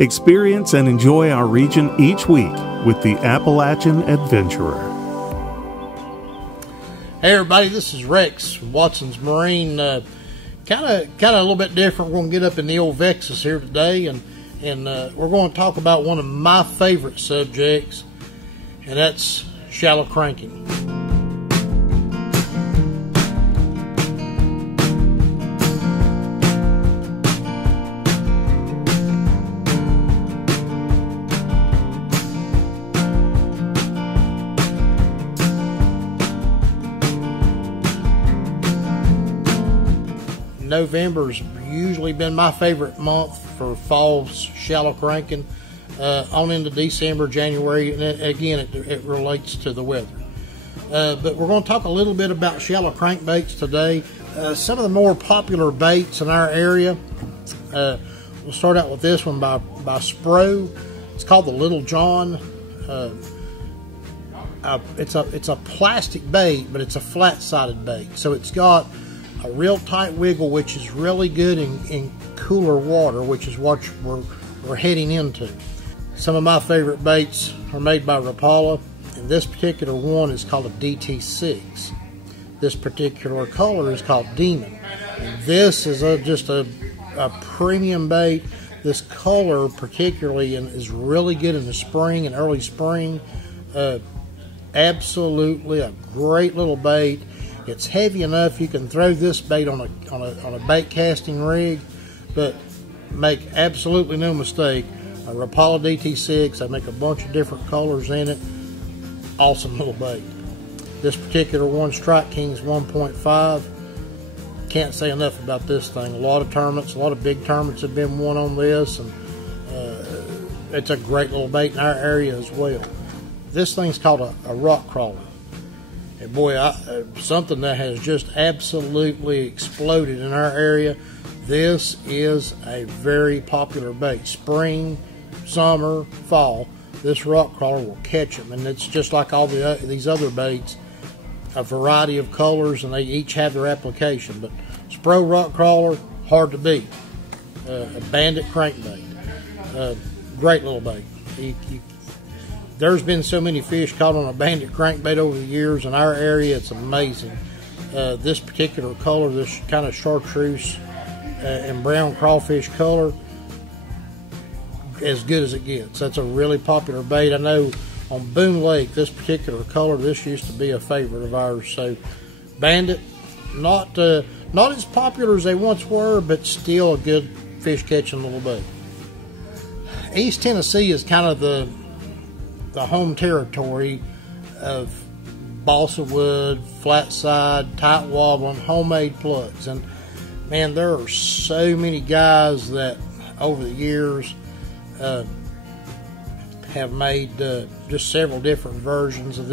Experience and enjoy our region each week with the Appalachian Adventurer. Hey everybody, this is Rex from Watson's Marine. Kind of a little bit different. We're going to get up in the old Vexus here today, and we're going to talk about one of my favorite subjects, and that's shallow cranking. November's usually been my favorite month for fall shallow cranking, on into December, January, and again it relates to the weather. But we're going to talk a little bit about shallow crankbaits today. Some of the more popular baits in our area. We'll start out with this one by Spro. It's called the Little John. It's a plastic bait, but it's a flat-sided bait, so it's got a real tight wiggle, which is really good in cooler water, which is what we're heading into. Some of my favorite baits are made by Rapala, and this particular one is called a DT6. This particular color is called Demon. And this is just a premium bait. This color particularly is really good in the spring and early spring. Absolutely a great little bait. It's heavy enough you can throw this bait on a bait casting rig, but make absolutely no mistake, a Rapala DT6, I make a bunch of different colors in it. Awesome little bait. This particular one, Strike King's 1.5. Can't say enough about this thing. A lot of tournaments, a lot of big tournaments have been won on this, and it's a great little bait in our area as well. This thing's called a rock crawler. And boy, something that has just absolutely exploded in our area. This is a very popular bait. Spring, summer, fall, this rock crawler will catch them. And it's just like all these other baits, a variety of colors, and they each have their application. But Spro rock crawler, hard to beat. A bandit crankbait. Great little bait. There's been so many fish caught on a bandit crankbait over the years in our area, it's amazing. This particular color, this kind of chartreuse and brown crawfish color, as good as it gets. That's a really popular bait. I know on Boone Lake, this particular color, this used to be a favorite of ours. So bandit, not as popular as they once were, but still a good fish catching little bait. East Tennessee is kind of the home territory of balsa wood, flat side, tight wobbling, homemade plugs. And man, there are so many guys that over the years have made just several different versions of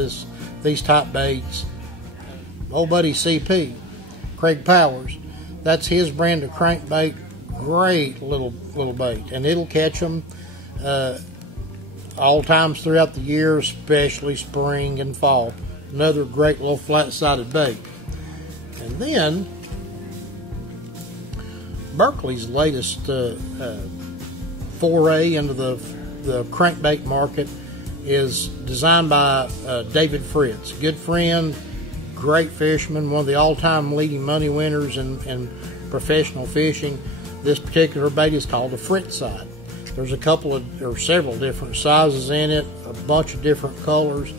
these type baits. Old buddy CP, Craig Powers, that's his brand of crankbait. Great little bait, and it'll catch them all times throughout the year, especially spring and fall. Another great little flat-sided bait. And then Berkeley's latest foray into the crankbait market is designed by David Fritz. Good friend, great fisherman, one of the all-time leading money winners in professional fishing. This particular bait is called a Fritz side. There's several different sizes in it, a bunch of different colors.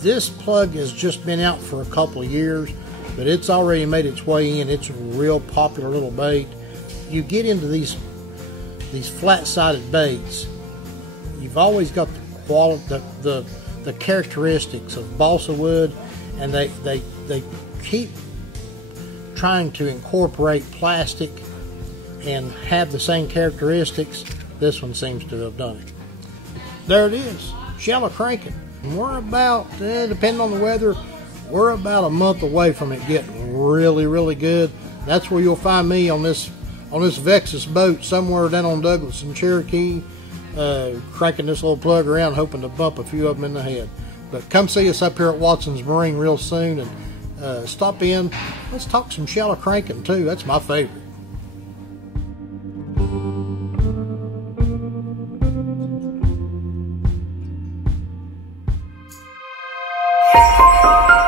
This plug has just been out for a couple of years, but it's already made its way in. It's a real popular little bait. You get into these flat-sided baits, you've always got the quality, the characteristics of balsa wood, and they keep trying to incorporate plastic and have the same characteristics. This one seems to have done it. There it is, shallow cranking. We're about, depending on the weather, we're about a month away from it getting really, really good. That's where you'll find me on this Vexus boat somewhere down on Douglas and Cherokee, cranking this little plug around, hoping to bump a few of them in the head. But come see us up here at Watson's Marine real soon, and stop in. Let's talk some shallow cranking too. That's my favorite. Bye.